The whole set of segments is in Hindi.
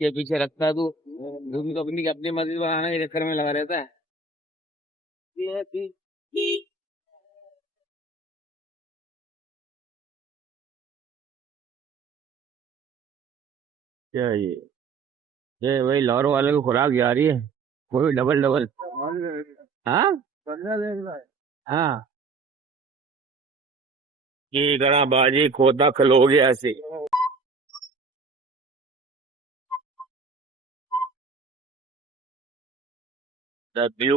इसके पीछे रखता है तू। तुम तो अपनी अपनी मस्जिद बनाने के चक्कर में लगा रहता है। क्या ये वही लाहौर वाले को खुराक जा रही है। वो भी डबल डबल। हाँ हाँ। की तरह बाजी खोता खलोगे ऐसे। ब्लू।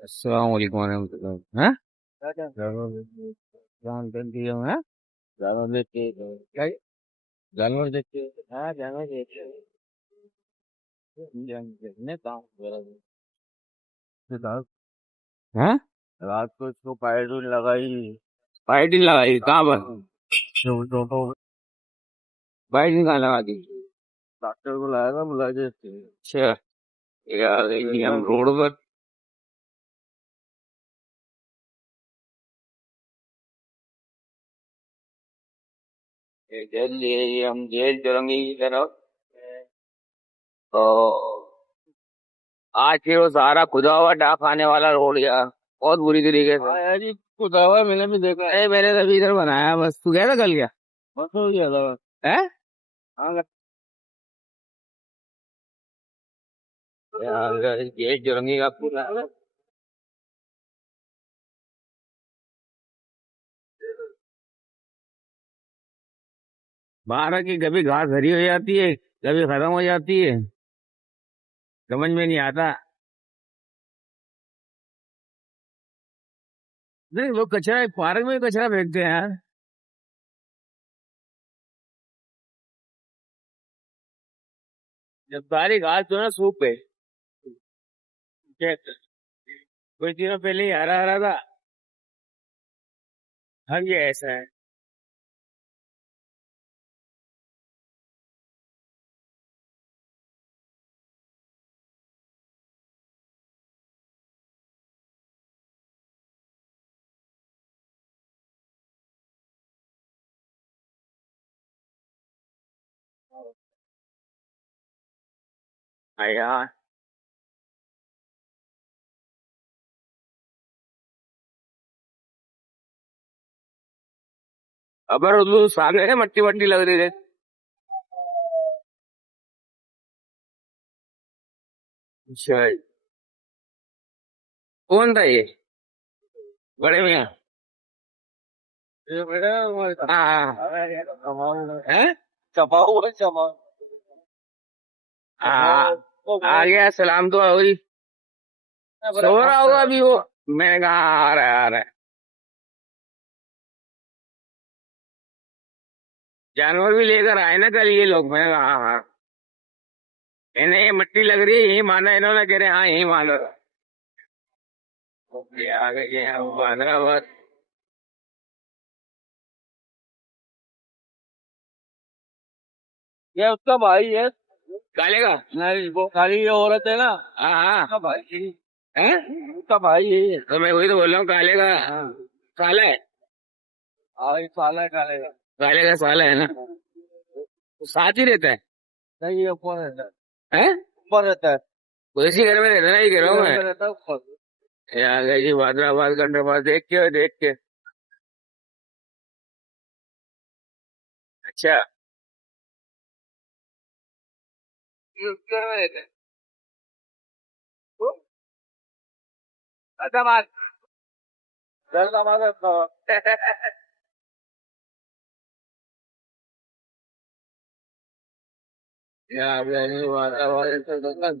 अस्सलाम वालेकुम रहमतुल्लाह। हाँ जानवर देखते हो, हाँ जानवर देखते हो। क्या जानवर देखते हो? हाँ जानवर देखते हो। देखने काम हाँ रात को इसको पायरीन लगाई। पायरीन लगाई कहाँ पर? पायरीन कहाँ लगा दी? डॉक्टर को लाया था बुला के। अच्छा यार ये हम रोड पर। ये हम जेल चलेंगे की तरफ। तो आज फिर वो सारा खुदा हुआ डाक खाने वाला रोड गया बहुत बुरी तरीके से। हाँ यार जी खुदा हुआ मैंने भी देखा है। मैंने तो अभी इधर बनाया बस। तू गया था कल? क्या बस हो गया था है? हाँ यार जेल चलेंगे का पूरा। 12 की कभी घास हरी हो जाती है कभी खत्म हो जाती है। समझ में नहीं आता। नहीं वो कचरा पार्क में कचरा फेंकते हैं यार। जब सारी घास जो है ना सूख पे। कुछ दिनों पहले ही हरा हरा था। अब ये ऐसा है। हाँ यार अबर तो सामने है मट्टी मट्टी लग रही है। अच्छा कौन था ये? बड़े मियाँ? ये बड़ा हाँ है। चपा हुआ चपा। हाँ आ गया सलाम तो हुई। सो रहा होगा अभी वो। मैंने कहा आ रहा है आ रहा है। जानवर भी लेकर आए ना कल ये लोग। मैंने कहा हाँ हाँ। इन्हें ये मट्टी लग रही है यही माना इन्होंने। कह रहे हाँ यही मानो। ये आ गए ये हैदराबाद। ये उसका भाई है। काले का? नहीं वो काली ये औरत है ना। हाँ हाँ उसका भाई है। उसका भाई है तो मैं वही तो बोल रहा हूँ काले का। हाँ साला है। हाँ ये साला है काले का। काले का साला है ना। तो साथ ही रहता है? नहीं ये ऊपर रहता है। ऊपर रहता है। वो इसी घर में रहता है ना ये कह रहा हूँ मैं। रहता है ऊपर। यार गए जी हैदराबाद गंडरबाद देख के। अच्छा ये उसके घर में रहता है। वो? दामाद। दामाद यार गए हैदराबाद।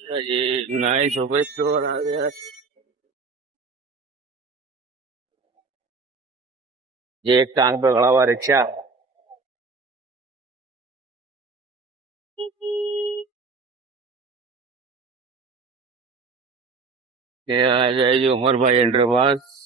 ये नाइस हो गई स्टोर आ गया। ये एक टांग पे खड़ा हुआ रिक्शा। ये आ जाए जी उमर भाई इंटरपास।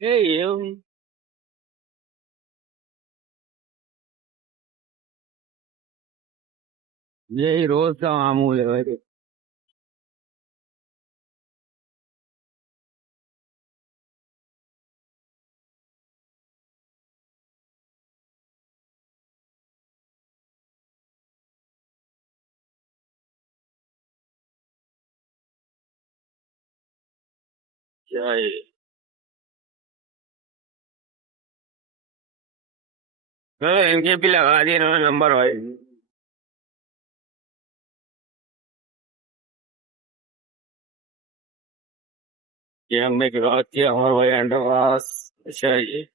ये यही रोज का मामूल है भाई। क्या ये? इनके भी लगा दिए इन्होंने नंबर भाई। ये हमने की बात की उमर भाई इंटरपास। अच्छा जी।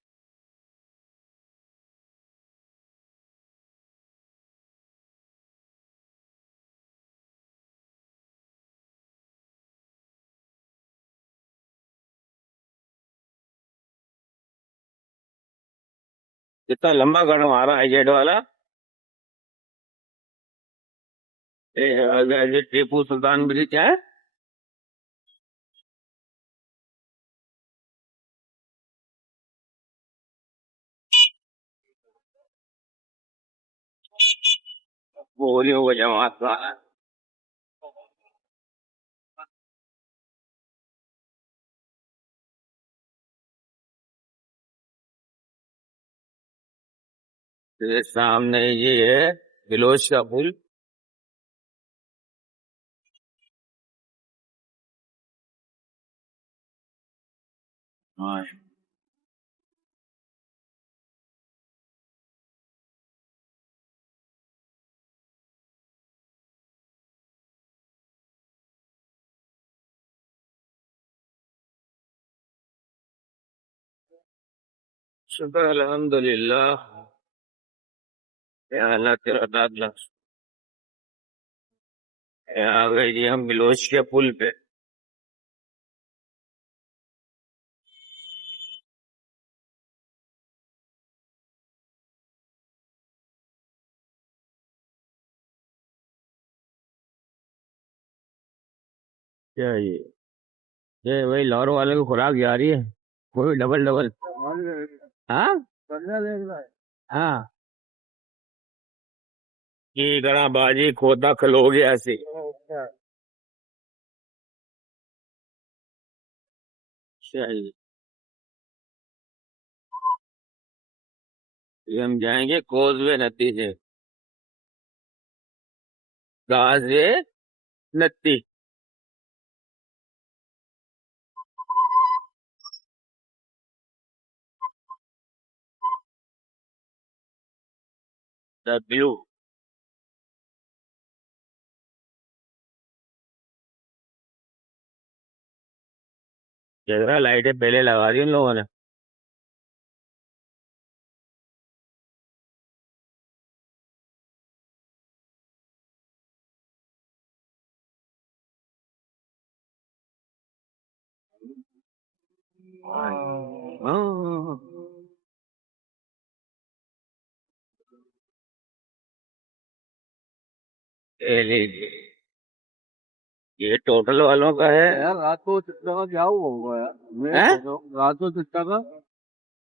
कितना लंबा गढ़ मारा है जेड वाला। ये टीपू सुल्तान ब्रिज है। बोलियों को जमात का। ये सामने ये है बिलोच का पुल। हाँ। शुक्र अल्हम्दुलिल्लाह। या अल्लाह तेरा दाद। आ गए जी हम बिलोच के पुल पे। क्या ये वही लाहौर वाले को खुराक जा रही है। वो भी डबल डबल। हाँ। हाँ। की गड़ा बाजी खोता खलोगे ऐसे। चाहिए। ये हम जाएंगे कोसवे नदी से। गाजे नदी। डब्ल्यू। जगह लाइटें पहले लगा दी उन लोगों ने। हाँ। ये टोटल वालों का है। यार रात को चिट्टा का क्या हुआ होगा यार। मैं सोच रहा हूँ, रात को चिट्टा का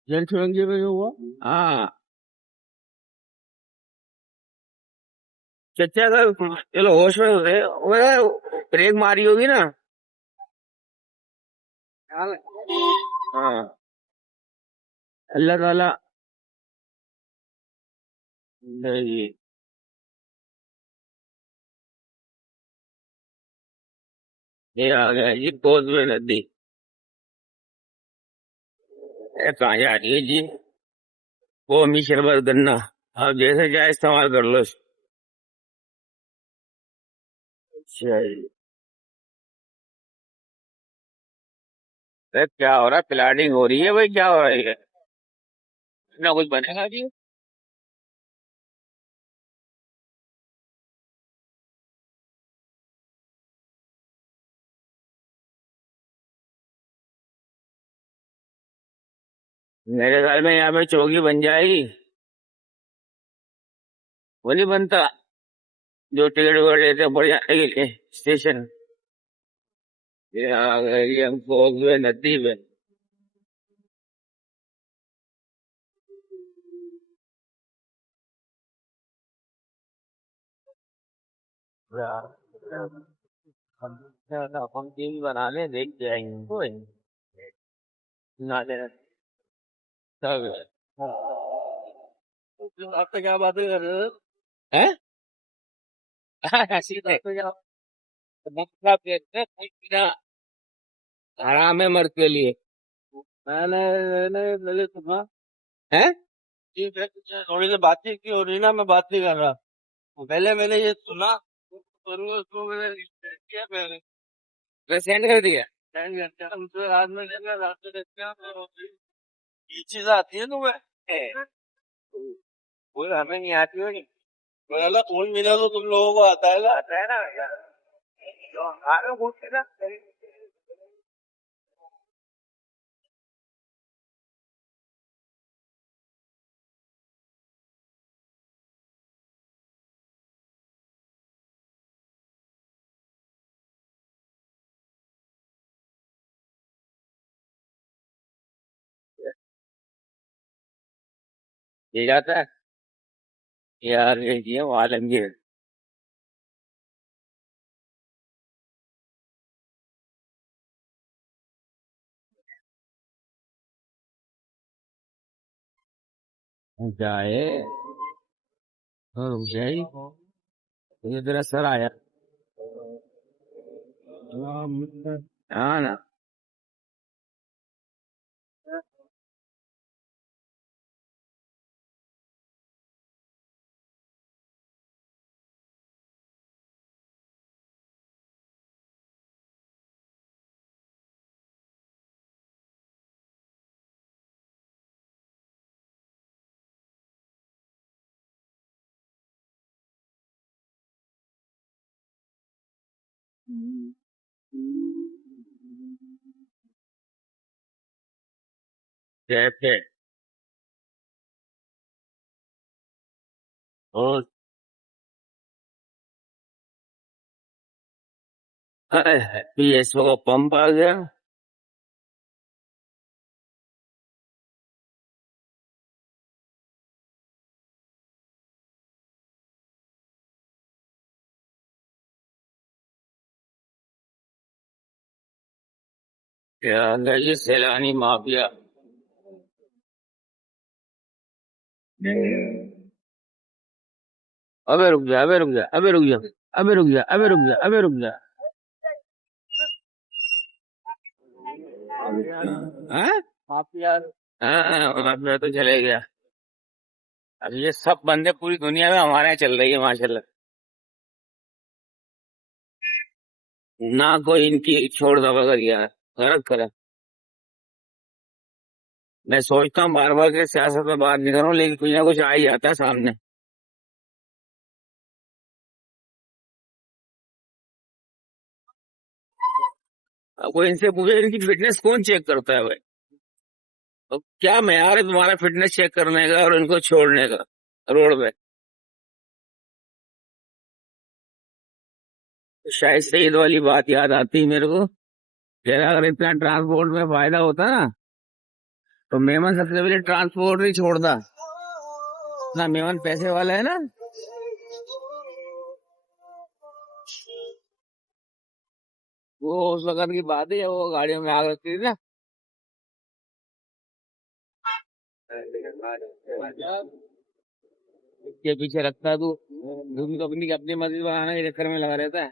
जल सुरंगी में जो हुआ। हाँ। चचा का चलो होश में होते वो ब्रेक मारी होगी ना। हाँ। अल्लाह ताला। नहीं। ये आ गया जी कोसवे नदी। कहाँ जा रही है जी। वो अमी शरबत गन्ना। आप जैसे चाहे इस्तेमाल कर लो। अच्छा जी। अरे क्या हो रहा है प्लानिंग हो रही है भाई क्या हो रही है। ना कुछ बनेगा जी। मेरे घर में यहाँ पे चौकी बन जाएगी। वो नहीं बनता जो टिकट वगैरह लेते हैं बढ़ जाने के लिए स्टेशन। ये आ गई हमको नदी पे। हम टीवी बनाने देख के आएंगे कोई ना देना सब। आपसे क्या बातें कर रहे हो? हैं? ऐसी नहीं मतलब कहते हैं कोई बिना हराम है मर्द के लिए। मैंने मैंने सुना है। ठीक है थोड़ी देर बातचीत की हो रही ना, मैं बात नहीं कर रहा। पहले मैंने ये सुना और उसको मैंने किया पहले। मैं सेंड कर दिया। सेंड करता हूँ तो रात में देखा, रात में देखते हैं तो ये चीज आती है तुम्हें। वो हमें नहीं आती होगी। बोला फोन मिला तो तुम लोगों को आता है ना यार। तो आगे पूछते ना। ये जाता है यार, ये वो आलमगीर। जाए और रुक जाए। ये तेरा सर आया। हाँ ना। कैफे और पीएसओ का पंप आ गया। क्या ये सैलानी माफिया। अबे रुक जा, अबे रुक जा, अबे रुक जा, अबे रुक जा, अबे रुक जा, अबे रुक जा। हाँ माफिया। हाँ माफिया तो चले गया। अब ये सब बंदे पूरी दुनिया में हमारे यहाँ चल रही है माशाल्लाह। ना कोई इनकी छोड़ दबा कर गया फर्क करा। मैं सोचता हूँ बार बार के सियासत में बात नहीं करूँ, लेकिन कुछ ना कुछ आ ही जाता है सामने। अब कोई इनसे पूछे इनकी फिटनेस कौन चेक करता है भाई? तो क्या मैयार है तुम्हारा फिटनेस चेक करने का और इनको छोड़ने का रोड पे? तो शायद से ईद वाली बात याद आती है मेरे को। यार अगर इतना ट्रांसपोर्ट में फायदा होता ना तो मेमन सबसे पहले ट्रांसपोर्ट नहीं छोड़ता। ना मेमन पैसे वाला है ना। वो उस वक्त की बात है, वो गाड़ियों में आग लगती थी ना। इसके पीछे रखता है तू। तुम तो अपनी मस्जिद बनाने के चक्कर में लगा रहता है।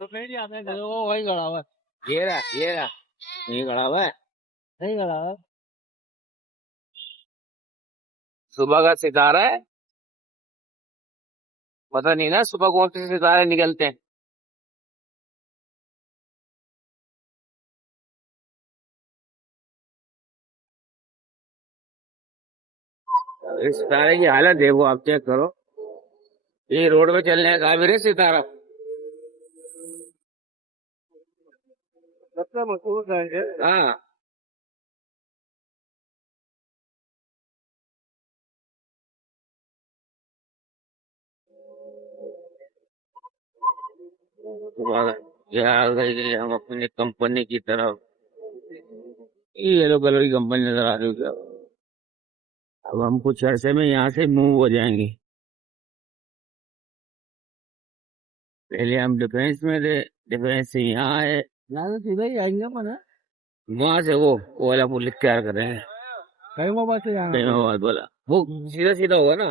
तो फिर यहाँ पे वो वही खड़ा हुआ है। ये रहा यही खड़ा हुआ है। नहीं खड़ा हुआ है। सुबह का सितारा है। पता नहीं ना सुबह कौन से सितारे निकलते हैं। इस तारे की हालत देखो, आप चेक करो। ये रोड पे चलने का काबिल है सितारा। सबका मशहूर है। हाँ, तो यार गई हम अपनी कंपनी की तरफ। ये येलो कलर की कंपनी नजर आ रही है क्या? अब हम कुछ अरसे में यहाँ से मूव हो जाएंगे। पहले हम डिफेंस में थे, डिफेंस से यहाँ आए, यहाँ से सीधा ही आएंगे अपन। वहां से वो वाला पुल तैयार कर रहे हैं। कई मोबाइल से जाना कई है। बात बोला वो सीधा सीधा होगा ना।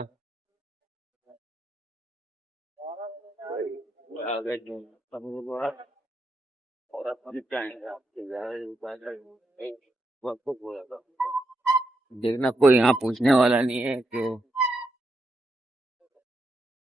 आ गए जो, सब लोग और अपन जाएंगे आपके वक्त हो जाता। देखना कोई यहाँ पूछने वाला नहीं है कि